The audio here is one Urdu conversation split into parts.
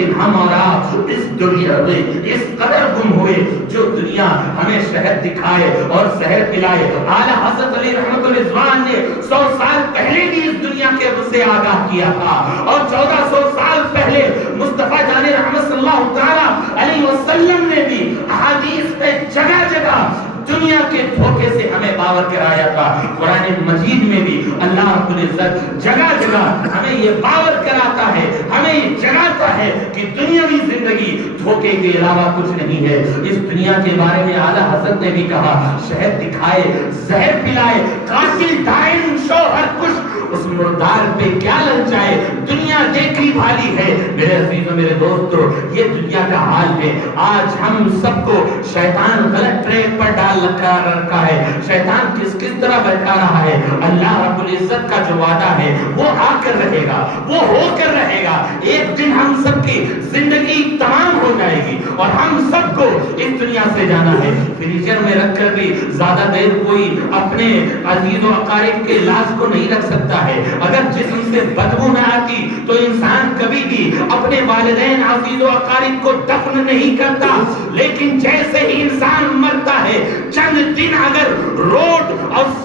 لیکن ہم اور آپ اس دنیا میں اس قدر گم ہوئے، جو دنیا ہمیں شہد دکھائے اور شہد پلائے۔ اعلیٰ حضرت علی رحمۃ اللہ نے 100 سال پہلے بھی اس دنیا کے سے آگاہ کیا تھا، اور 1400 سال پہلے مصطفیٰ جان رحمت صلی اللہ تعالی علیہ وسلم نے بھی احادیث میں جگہ جگہ دنیا کے دھوکے سے ہمیں باور کرایا تھا۔ قرآن مجید میں بھی اللہ رب العزت جگہ جگہ ہمیں یہ باور کراتا ہے، ہمیں یہ جگاتا ہے کہ دنیاوی زندگی دھوکے کے علاوہ کچھ نہیں ہے۔ اس دنیا کے بارے میں اعلیٰ حضرت نے بھی کہا، شہد دکھائے، زہر پلائے، قاتل دائن شوہر کش، اس مردار پہ کیا للچائے، دنیا دیکھی بھالی ہے۔ میرے عزیزوں، میرے دوستو، یہ دنیا کا حال ہے۔ آج ہم سب کو شیطان غلط ٹریک پر ڈال رکھا ہے۔ شیطان کس طرح بہکا رہا ہے؟ اللہ رب العزت کا جو وعدہ ہے وہ آ کر رہے گا، وہ ہو کر رہے گا۔ ایک دن ہم سب کی زندگی تمام ہو جائے گی اور ہم سب کو اس دنیا سے جانا ہے۔ فریزر میں رکھ کر بھی زیادہ دیر کوئی اپنے عزیز و اقارب کے لاش کو نہیں رکھ سکتا ہے۔ اگر جسم سے بدبو نہ آتی تو انسان کبھی بھی اپنے والدین عزیز و اقارب کو دفن نہیں کرتا، لیکن جیسے ہی انسان مرتا ہے، چند دن اگر روڈ اور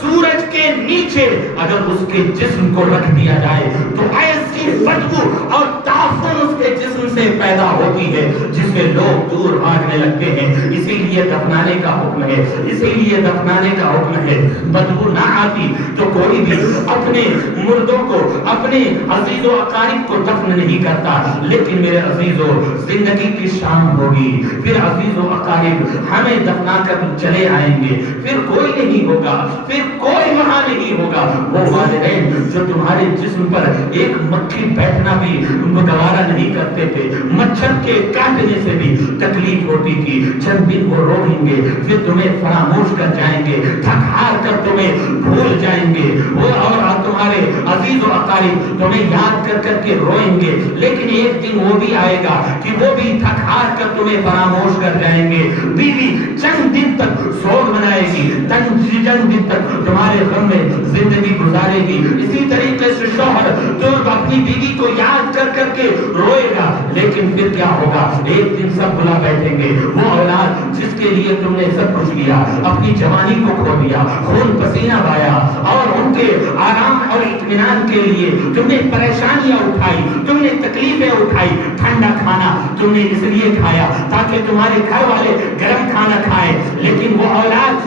سورج کے نیچے اگر اس کے جسم کو رکھ دیا جائے تو ایسی بدبو اور تعفن اس کے جسم سے پیدا ہوتی ہے جس سے لوگ دور بھاگنے لگتے ہیں۔ اسی لیے دفنانے کا حکم ہے، اسی لیے دفنانے کا حکم ہے۔ بدبو نہ آتی تو کوئی بھی اپنے مردوں کو، اپنے عزیز و اقارب کو دفن نہیں کرتا۔ لیکن میرے عزیزو، زندگی کی شام ہوگی، پھر عزیز و اقارب ہمیں دفنا کر چلے آئیں گے، پھر کوئی نہیں ہوگا، پھر کوئی وہاں نہیں ہوگا۔ وہ والدین جو تمہارے جسم پر ایک مکھی بیٹھنا بھی گوارا نہیں کرتے تھے، مچھر کے کاٹنے سے بھی تکلیف ہوتی تھی، چند دن وہ روئیں گے، پھر تمہیں فراموش کر جائیں گے، تھک ہار کر تمہیں بھول جائیں گے، وہ اور تمہارے عزیز و اقارب تمہیں یاد کر کر کے روئیں گے۔ لیکن ایک دن وہ بھی آئے گا کہ وہ بھی تھک ہار کر تمہیں فراموش کر جائیں گے۔ بیوی چند دن تک سوگ منائے گی، چند دن تک تمہارے غم میں زندگی گزارے گی۔ اسی طریقے سے شوہر جو اپنی بیوی کو یاد کر کر کے روئے گا، لیکن پھر کیا ہوگا؟ ایک دن سب بلا بیٹھیں گے۔ وہ اولاد جس کے لیے تم نے سب کچھ کیا، اپنی جوانی کو کھو دیا، خون پسینہ بہایا، اور ان کے آرام اور اطمینان کے لیے تم نے پریشانیاں اٹھائی، تم نے تکلیفیں اٹھائی، ٹھنڈا کھانا تم نے اس لیے کھایا تاکہ تمہارے گھر والے گرم کھانا کھائیں۔ لیکن وہ اولاد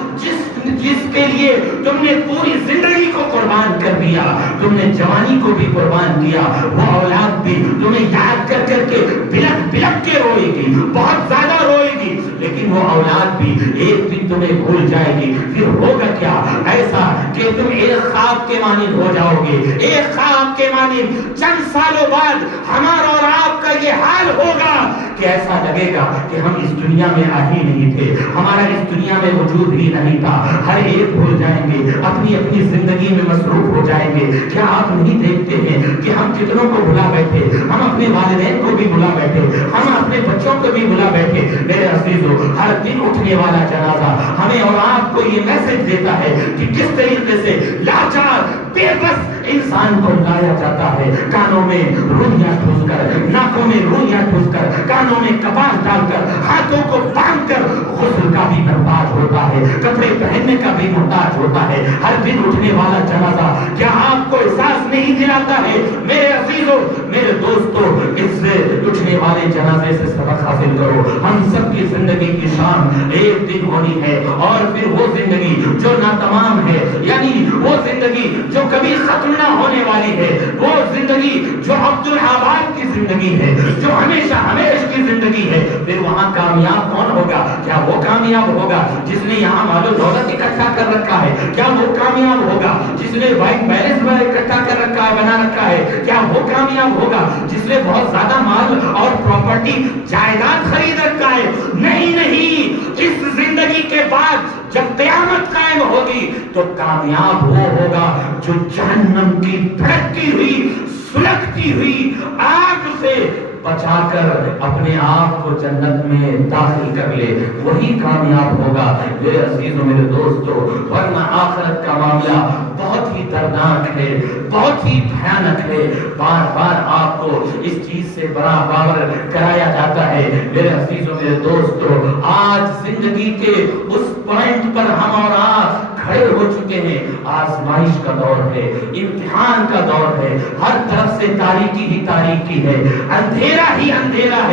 جس کے لیے تم نے پوری زندگی کو قربان کر دیا، تم نے جوانی کو بھی قربان کیا، وہ اولاد بھی تمہیں یاد کر کر کے بلک بلک کے روئے گی، بہت زیادہ روئے گی۔ لیکن وہ اولاد بھی ایک دن تمہیں بھول جائے گی۔ پھر ہوگا کیا؟ ایسا کہ تم ایک خواب کے مانند ہو جاؤ گے، ایک خواب کے مانند۔ چند سالوں بعد ہمارا اور آپ کا یہ حال ہوگا کہ ایسا لگے گا کہ ہم اس دنیا میں آ ہی نہیں تھے، ہمارا اس دنیا میں وجود ہی نہیں تھا۔ ہر ایک بھول جائیں گے، اپنی اپنی زندگی میں مصروف ہو جائیں گے۔ کیا آپ نہیں دیکھتے ہیں کہ ہم کتنوں کو بھلا بیٹھے؟ ہم اپنے والدین کو بھی بھلا بیٹھے، ہم اپنے بچوں کو بھی بھلا بیٹھے۔ میرے عزیزو، ہر دن اٹھنے والا جنازہ ہمیں اور آپ کو یہ میسج دیتا ہے کہ کس طریقے سے لاچار بے بس انسان کو لایا جاتا ہے، کانوں میں روئیاں ٹھوس کر، ناکوں میں روئیاں ٹھوس کر، کانوں میں کپاس ڈال کر، ہاتھوں کو باندھ کر غسل کا بھی محتاج ہوتا ہے، کپڑے پہننے کا بھی محتاج ہوتا ہے۔ ہر دن اٹھنے والا جنازہ کیا آپ کو احساس نہیں دلاتا ہے؟ میرے عزیزو، میرے دوستو، اس سے اٹھنے والے جنازے سے سبق حاصل کرو۔ ہم سب کی زندگی کی شام ایک دن ہونی ہے، اور پھر وہ زندگی جو ناتمام ہے، یعنی وہ زندگی جو کبھی ختم نہ ہونے والی ہے، وہ زندگی جو عبدالآباد کی زندگی ہے، جو ہمیشہ ہمیشہ کی زندگی ہے۔ پھر وہاں کامیاب کون ہوگا؟ کیا وہ کامیاب ہوگا جس نے یہاں مال و دولت اکٹھا کر رکھا ہے؟ کیا وہ کامیاب ہوگا جس نے بینک بیلنس اکٹھا کر رکھا ہے، بنا رکھا ہے؟ کیا وہ کامیاب ہوگا جس نے بہت زیادہ مال اور پراپرٹی جائیداد خرید رکھا ہے؟ نہیں نہیں، اس زندگی کے بعد جب قیامت قائم ہوگی تو کامیاب وہ ہوگا جو جہنم کی بھڑکتی ہوئی، سلگتی ہوئی آگ سے بچا کر اپنے آپ کو جنت میں داخل کر لے، وہی کامیاب ہوگا۔ میرے عزیزوں، میرے دوستو، ورنہ آخرت کا معاملہ بہت ہی دردناک ہے، بہت ہی بھیانک ہے۔ بار بار آپ کو اس چیز سے بڑا باور کرایا جاتا ہے۔ میرے عزیزوں، میرے دوستو، آج زندگی کے اس پوائنٹ پر ہم اور آپ کھڑے ہو چکے ہیں۔ آزمائش کا دور ہے، امتحان کا دور ہے، ہر طرف سے تاریکی ہی تاریکی ہے، اندھیرا ہی اندھیرا ہے۔